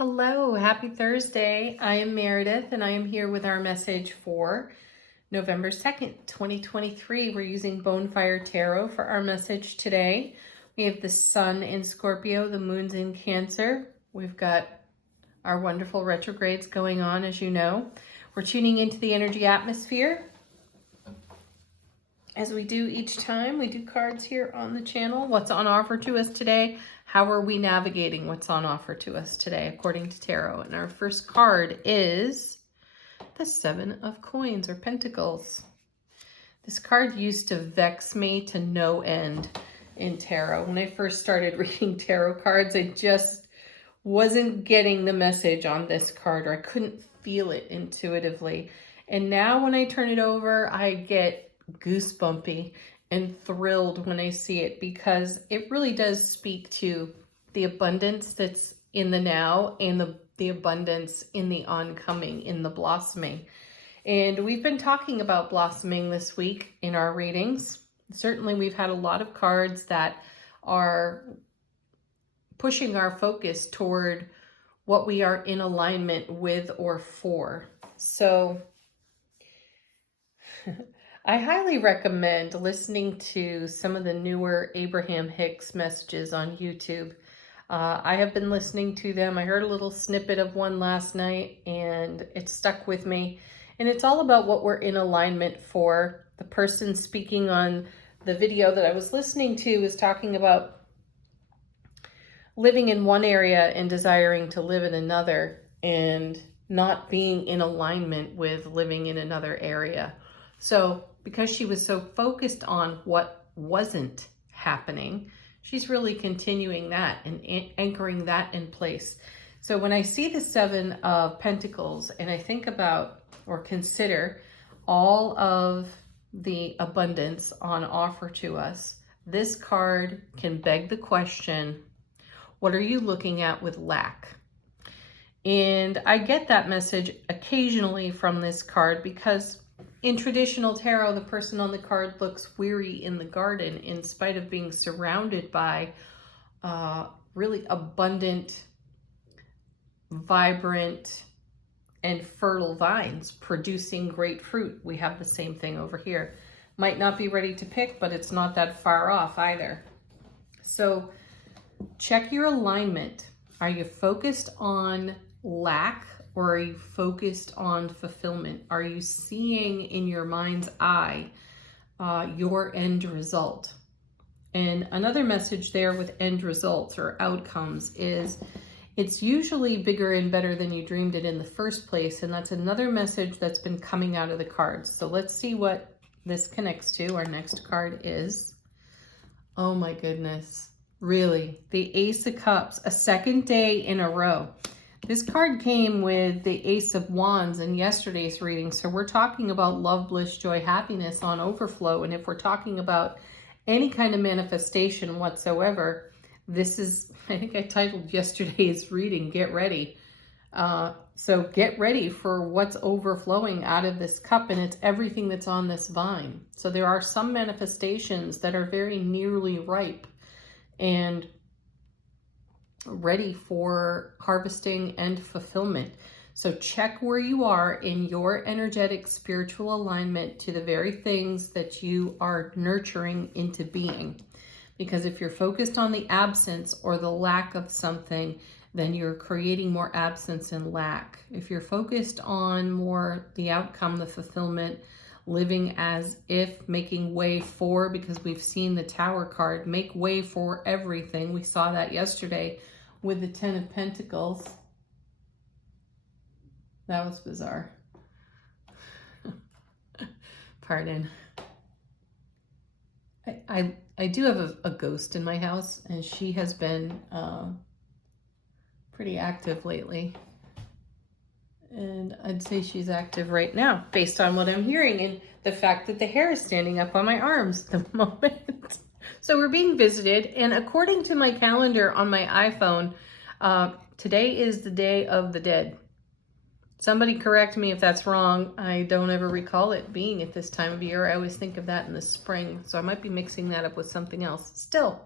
Hello, happy Thursday. I am Meredith and I am here with our message for November 2nd, 2023. We're using Bonefire Tarot for our message today. We have the Sun in Scorpio, the Moon's in Cancer. We've got our wonderful retrogrades going on, as you know. We're tuning into the energy atmosphere. As we do each time, we do cards here on the channel. What's on offer to us today? How are we navigating what's on offer to us today, according to tarot? And our first card is the Seven of Coins, or Pentacles. This card used to vex me to no end in tarot. When I first started reading tarot cards, I just wasn't getting the message on this card, or I couldn't feel it intuitively. And now when I turn it over, I get goosebumpy and thrilled when I see it, because it really does speak to the abundance that's in the now and the abundance in the oncoming, in the blossoming. And we've been talking about blossoming this week in our readings. Certainly we've had a lot of cards that are pushing our focus toward what we are in alignment with or for. So I highly recommend listening to some of the newer Abraham Hicks messages on YouTube. I have been listening to them. I heard a little snippet of one last night and it stuck with me. And it's all about what we're in alignment for. The person speaking on the video that I was listening to was talking about living in one area and desiring to live in another, and not being in alignment with living in another area. So because she was so focused on what wasn't happening, she's really continuing that and anchoring that in place. So when I see the Seven of Pentacles and I think about or consider all of the abundance on offer to us, this card can beg the question, what are you looking at with lack? And I get that message occasionally from this card because in traditional tarot, the person on the card looks weary in the garden in spite of being surrounded by really abundant, vibrant, and fertile vines producing great fruit. We have the same thing over here. Might not be ready to pick, but it's not that far off either. So check your alignment. Are you focused on lack, or are you focused on fulfillment? Are you seeing in your mind's eye your end result? And another message there with end results or outcomes is it's usually bigger and better than you dreamed it in the first place. And that's another message that's been coming out of the cards. So let's see what this connects to. Our next card is, oh my goodness, really, the Ace of Cups, a second day in a row. This card came with the Ace of Wands in yesterday's reading. So we're talking about love, bliss, joy, happiness on overflow. And if we're talking about any kind of manifestation whatsoever, this is, I think I titled yesterday's reading, Get Ready. So get ready for what's overflowing out of this cup, and it's everything that's on this vine. So there are some manifestations that are very nearly ripe and ready for harvesting and fulfillment. So check where you are in your energetic spiritual alignment to the very things that you are nurturing into being. Because if you're focused on the absence or the lack of something, then you're creating more absence and lack. If you're focused on more the outcome, the fulfillment, living as if, making way for, because we've seen the Tower card, make way for everything. We saw that yesterday with the Ten of Pentacles. That was bizarre. Pardon. I do have a ghost in my house, and she has been pretty active lately. And I'd say she's active right now, based on what I'm hearing and the fact that the hair is standing up on my arms at the moment. So we're being visited, and according to my calendar on my iPhone, today is the Day of the Dead. Somebody correct me if that's wrong. I don't ever recall it being at this time of year. I always think of that in the spring, so I might be mixing that up with something else. Still,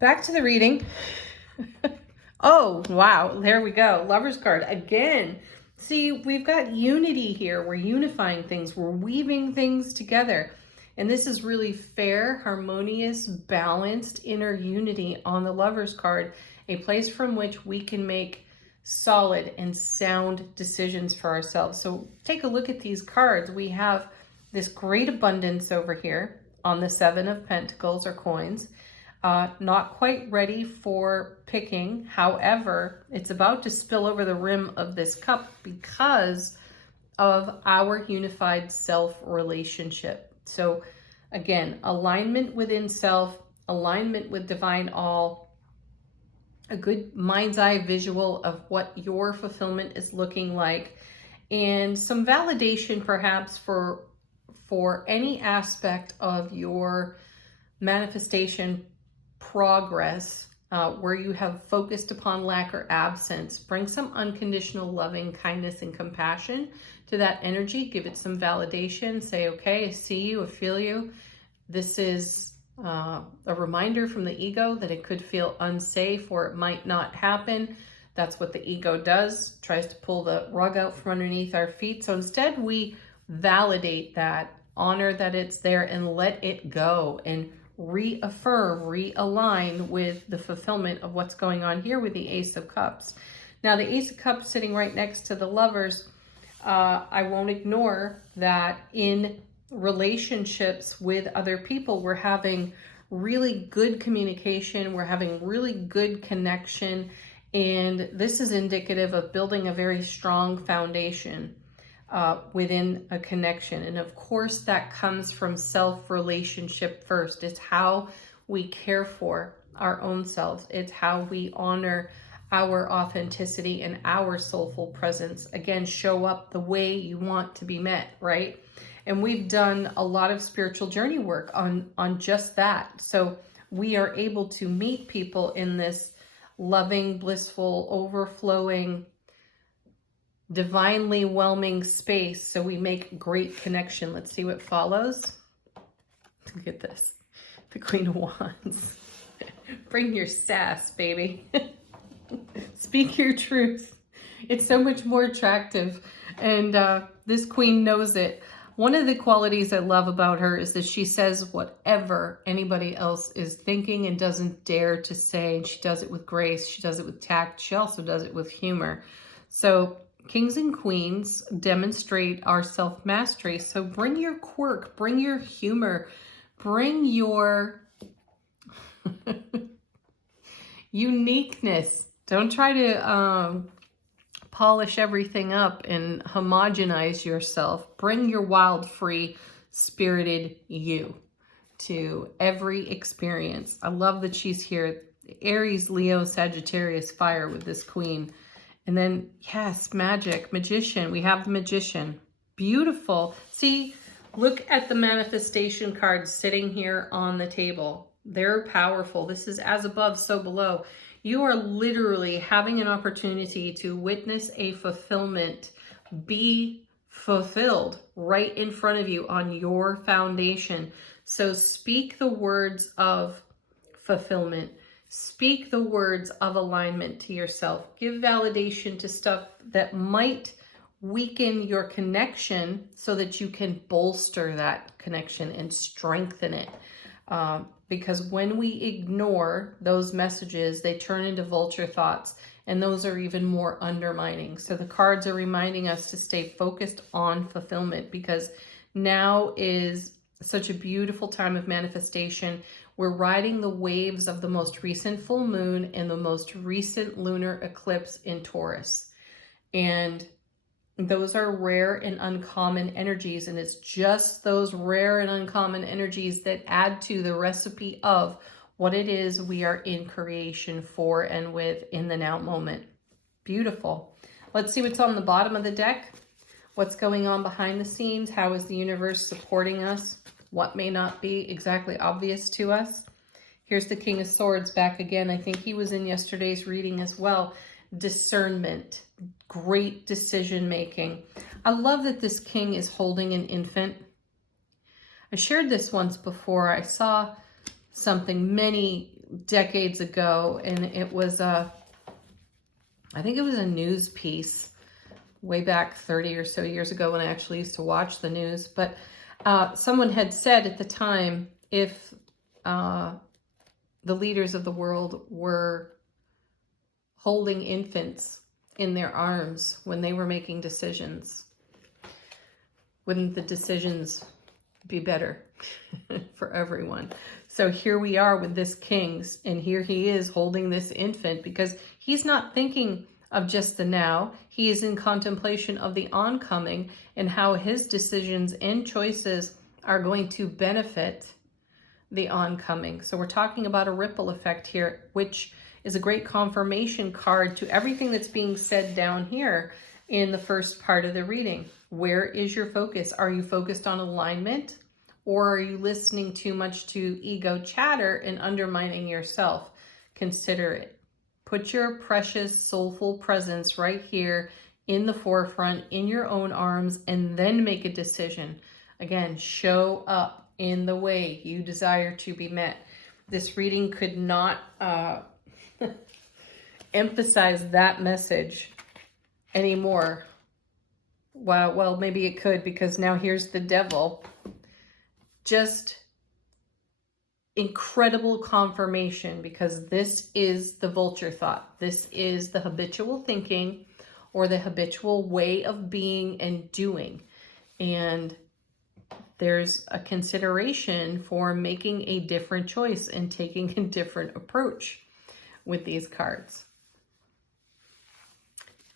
back to the reading. Oh, wow. There we go. Lover's card again. See, we've got unity here. We're unifying things. We're weaving things together. And this is really fair, harmonious, balanced inner unity on the Lover's card, a place from which we can make solid and sound decisions for ourselves. So take a look at these cards. We have this great abundance over here on the Seven of Pentacles or coins. Not quite ready for picking. However, it's about to spill over the rim of this cup because of our unified self relationship. So again, alignment within self, alignment with divine all, a good mind's eye visual of what your fulfillment is looking like, and some validation perhaps for any aspect of your manifestation progress where you have focused upon lack or absence. Bring some unconditional loving kindness and compassion to that energy. Give it some validation. Say, okay, I see you, I feel you. This is a reminder from the ego that it could feel unsafe or it might not happen. That's what the ego does, tries to pull the rug out from underneath our feet. So instead we validate that, honor that it's there, and let it go, and reaffirm, realign with the fulfillment of what's going on here with the Ace of Cups. Now the Ace of Cups sitting right next to the Lovers, I won't ignore that in relationships with other people, we're having really good communication, we're having really good connection, and this is indicative of building a very strong foundation within a connection. And of course that comes from self-relationship first. It's how we care for our own selves. It's how we honor our authenticity and our soulful presence. Again, show up the way you want to be met, right? And we've done a lot of spiritual journey work on just that. So we are able to meet people in this loving, blissful, overflowing, divinely whelming space. So we make great connection. Let's see what follows. Look at this. The Queen of Wands. Bring your sass, baby. Speak your truth. It's so much more attractive. And this queen knows it. One of the qualities I love about her is that she says whatever anybody else is thinking and doesn't dare to say. And she does it with grace. She does it with tact. She also does it with humor. So kings and queens demonstrate our self-mastery. So bring your quirk, bring your humor, bring your uniqueness. Don't try to polish everything up and homogenize yourself. Bring your wild, free, spirited you to every experience. I love that she's here. Aries, Leo, Sagittarius, fire with this queen. And then, yes, magic, magician. We have the magician. Beautiful. See, look at the manifestation cards sitting here on the table. They're powerful. This is as above, so below. You are literally having an opportunity to witness a fulfillment be fulfilled right in front of you on your foundation. So speak the words of fulfillment. Speak the words of alignment to yourself. Give validation to stuff that might weaken your connection so that you can bolster that connection and strengthen it. Because when we ignore those messages, they turn into vulture thoughts, and those are even more undermining. So the cards are reminding us to stay focused on fulfillment, because now is such a beautiful time of manifestation. We're riding the waves of the most recent full moon and the most recent lunar eclipse in Taurus. And those are rare and uncommon energies, and it's just those rare and uncommon energies that add to the recipe of what it is we are in creation for and with in the now moment. Beautiful. Let's see what's on the bottom of the deck. What's going on behind the scenes? How is the universe supporting us? What may not be exactly obvious to us? Here's the King of Swords back again. I think he was in yesterday's reading as well. Discernment, great decision making. I love that this king is holding an infant. I shared this once before. I saw something many decades ago, and it was a I think it was a news piece way back 30 or so years ago when I actually used to watch the news. But someone had said at the time, if the leaders of the world were holding infants in their arms when they were making decisions, wouldn't the decisions be better for everyone? So here we are with this king, and here he is holding this infant because he's not thinking of just the now. He is in contemplation of the oncoming and how his decisions and choices are going to benefit the oncoming. So we're talking about a ripple effect here, which is a great confirmation card to everything that's being said down here in the first part of the reading. Where is your focus? Are you focused on alignment, or are you listening too much to ego chatter and undermining yourself? Consider it. Put your precious soulful presence right here in the forefront, in your own arms, and then make a decision. Again, show up in the way you desire to be met. This reading could not emphasize that message anymore. Well, maybe it could, because now here's the devil. Just incredible confirmation, because this is the vulture thought. This is the habitual thinking or the habitual way of being and doing. And there's a consideration for making a different choice and taking a different approach with these cards.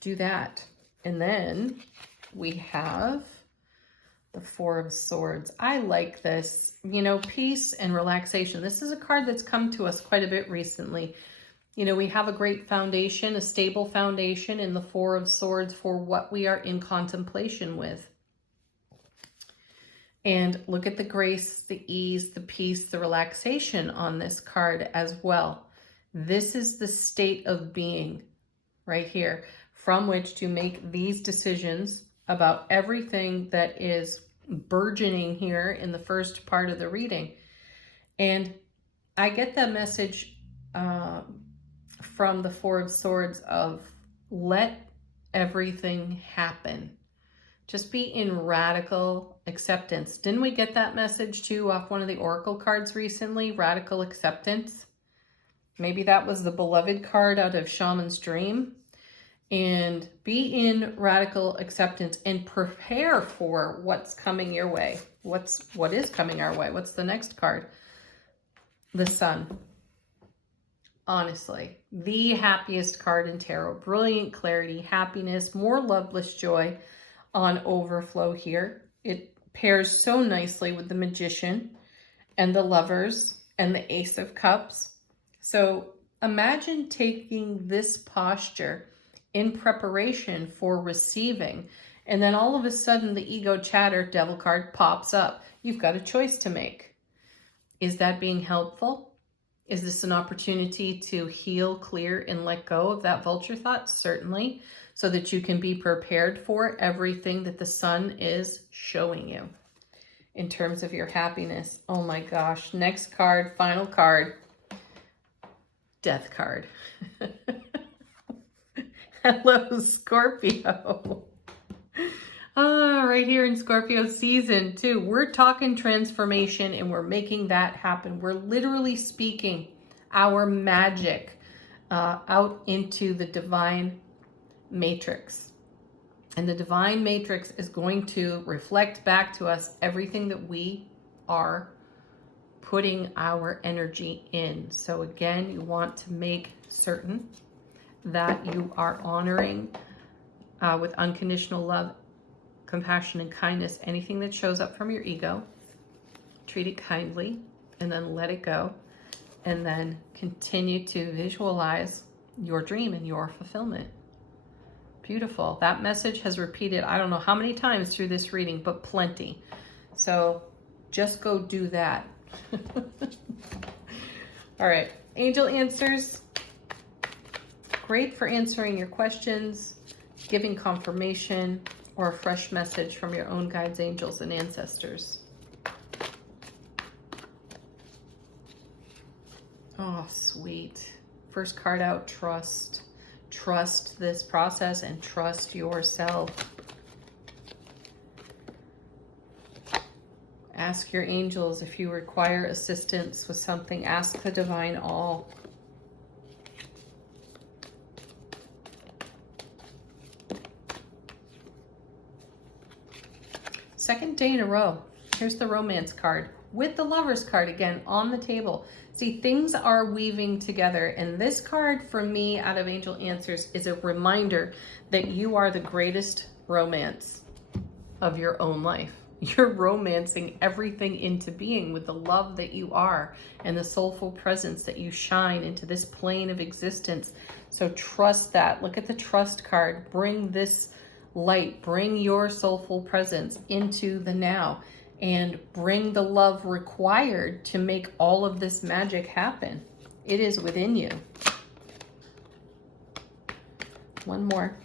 Do that. And then we have the Four of Swords. I like this, peace and relaxation. This is a card that's come to us quite a bit recently. We have a great foundation, a stable foundation in the Four of Swords for what we are in contemplation with. And look at the grace, the ease, the peace, the relaxation on this card as well. This is the state of being right here from which to make these decisions about everything that is burgeoning here in the first part of the reading. And I get that message from the Four of Swords of let everything happen. Just be in radical acceptance. Didn't we get that message too off one of the oracle cards recently? Radical acceptance. Maybe that was the Beloved card out of Shaman's Dream. And be in radical acceptance and prepare for what's coming your way. What is coming our way? What's the next card? The Sun. Honestly, the happiest card in tarot. Brilliant clarity, happiness, more loveless joy on overflow here. It pairs so nicely with the Magician and the Lovers and the Ace of Cups. So imagine taking this posture in preparation for receiving, and then all of a sudden the ego chatter devil card pops up. You've got a choice to make. Is that being helpful? Is this an opportunity to heal, clear, and let go of that vulture thought? Certainly, so that you can be prepared for everything that the Sun is showing you in terms of your happiness. Oh my gosh. Next card, final card, Death card. Hello, Scorpio. Right here in Scorpio season 2, we're talking transformation and we're making that happen. We're literally speaking our magic out into the divine matrix. And the divine matrix is going to reflect back to us everything that we are putting our energy in. So again, you want to make certain that you are honoring with unconditional love, compassion, and kindness anything that shows up from your ego. Treat it kindly and then let it go. And then continue to visualize your dream and your fulfillment. Beautiful. That message has repeated, I don't know how many times through this reading, but plenty. So just go do that. All right. Angel answers. Great for answering your questions, giving confirmation, or a fresh message from your own guides, angels, and ancestors. Oh, sweet. First card out, trust. Trust this process and trust yourself. Ask your angels if you require assistance with something. Ask the Divine All. Second day in a row. Here's the Romance card with the Lovers card again on the table. See, things are weaving together, and this card from me out of Angel Answers is a reminder that you are the greatest romance of your own life. You're romancing everything into being with the love that you are and the soulful presence that you shine into this plane of existence. So trust that. Look at the Trust card. Bring this light, bring your soulful presence into the now, and bring the love required to make all of this magic happen. It is within you. One more.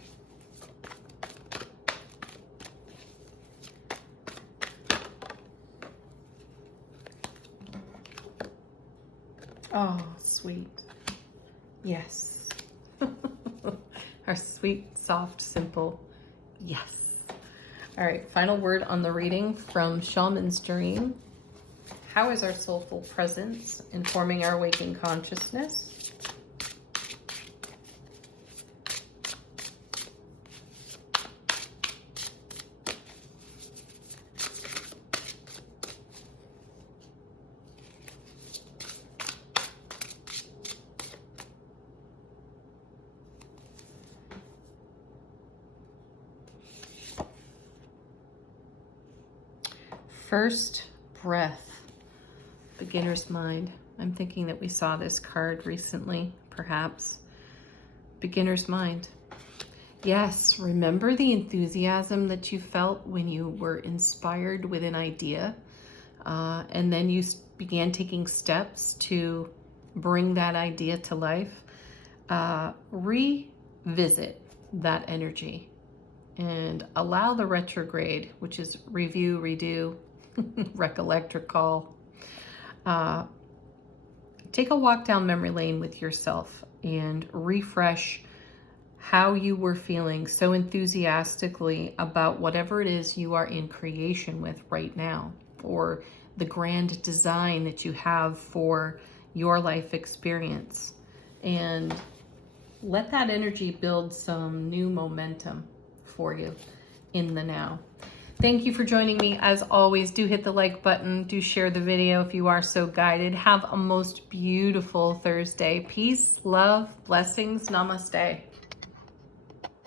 Oh, sweet. Yes. Our sweet, soft, simple yes. All right, final word on the reading from Shaman's Dream. How is our soulful presence informing our waking consciousness? First breath, beginner's mind. I'm thinking that we saw this card recently, perhaps. Beginner's mind. Yes, remember the enthusiasm that you felt when you were inspired with an idea, and then you began taking steps to bring that idea to life. Revisit that energy and allow the retrograde, which is review, redo, recollect, recall. Take a walk down memory lane with yourself and refresh how you were feeling so enthusiastically about whatever it is you are in creation with right now, or the grand design that you have for your life experience. And let that energy build some new momentum for you in the now. Thank you for joining me. As always, do hit the like button. Do share the video if you are so guided. Have a most beautiful Thursday. Peace, love, blessings. Namaste.